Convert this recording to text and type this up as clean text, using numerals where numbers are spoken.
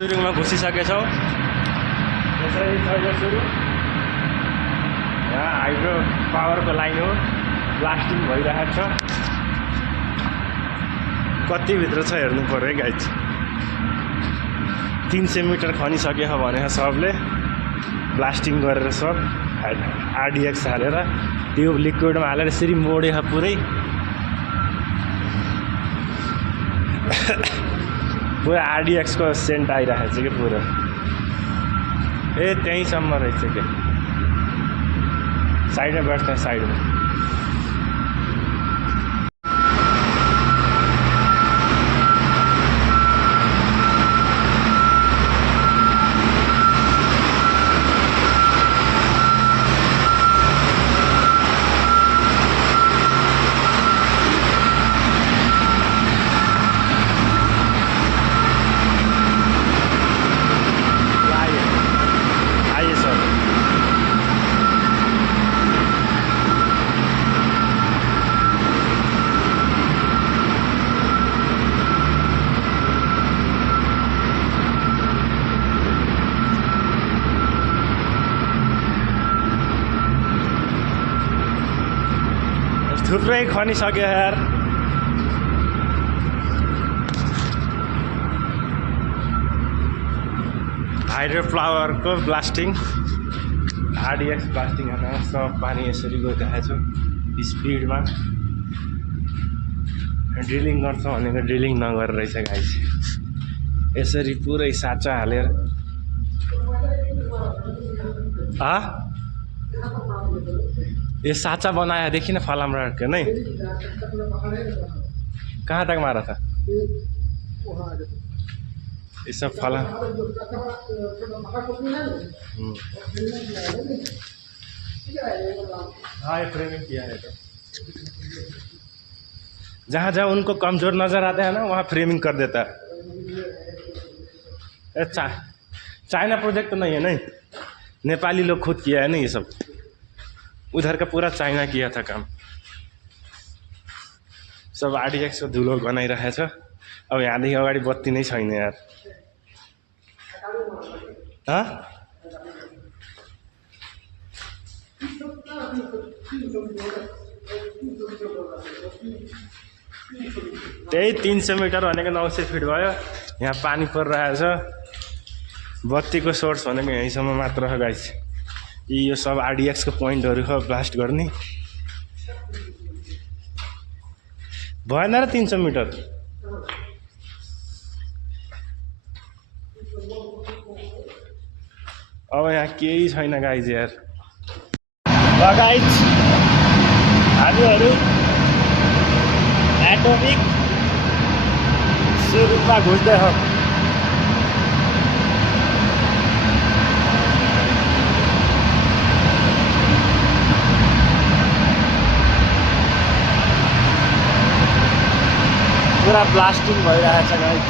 सुरुङमा घुसिसकेछौँ। यसरी छ यो सुरुङ। यहाँ हाइड्रो पावरको लाइन हो, ब्लास्टिङ भइरहेको छ। कति भित्र छ हेर्नु पर्यो है गाइज। 300 मिटर खनिसक्यो भने सबले ब्लास्टिङ गरेर सब आरडीएक्स हालेर त्यो लिक्विडमा हालेर यसरी मोड्यो पुरै। पुरा आरडीएक्सको सेन्ट आइरहेको छ कि पुरा। ए त्यहीँसम्म रहेछ क्या, साइडमा बैठ्छ साइडमा। थुप्रै खनिसक्यो यार। हाइड्रो फ्लावरको ब्लास्टिङ, आरडीएक्स ब्लास्टिङ होइन। सब पानी यसरी गइरहेको छ स्पिडमा। ड्रिलिङ गर्छ भनेको ड्रिलिङ नगरेर रहेछ गाइस, यसरी पुरै साँचा हालेर। ये साँचा बनाया देखी ना फलाम रख के नहीं। कहाँ तक मारा था ये सब फला? हाँ ये फ्रेमिंग किया है। तो जहाँ जहाँ उनको कमजोर नजर आता है ना वहाँ फ्रेमिंग कर देता है। चाइना प्रोजेक्ट तो नहीं है, नहीं नेपाली लोग खुद किया है ना ये सब। उधर का पूरा चाइना किया था काम। सब आरडीएक्स को धुलो बनाइरहेछ। अब यहाँदेखि अगाडि बत्ती नै छैन यार। त्यही 300 मिटर भनेको 900 फिट भयो। यहाँ पानी परिरहेछ। बत्तीको सोर्स भनेको यहीँसम्म मात्र हो गाइस। यो सब आरडीएक्स को पोइन्टहरु हो ब्लास्ट गर्ने। भएन र 300 मिटर। अब यहाँ केही छैन गाइज यार। ल गाइज, हामीहरु एटोमिक सुरुङमा घुस्दै हो। पूरा ब्लास्टिङ भइरहेछ गाइस।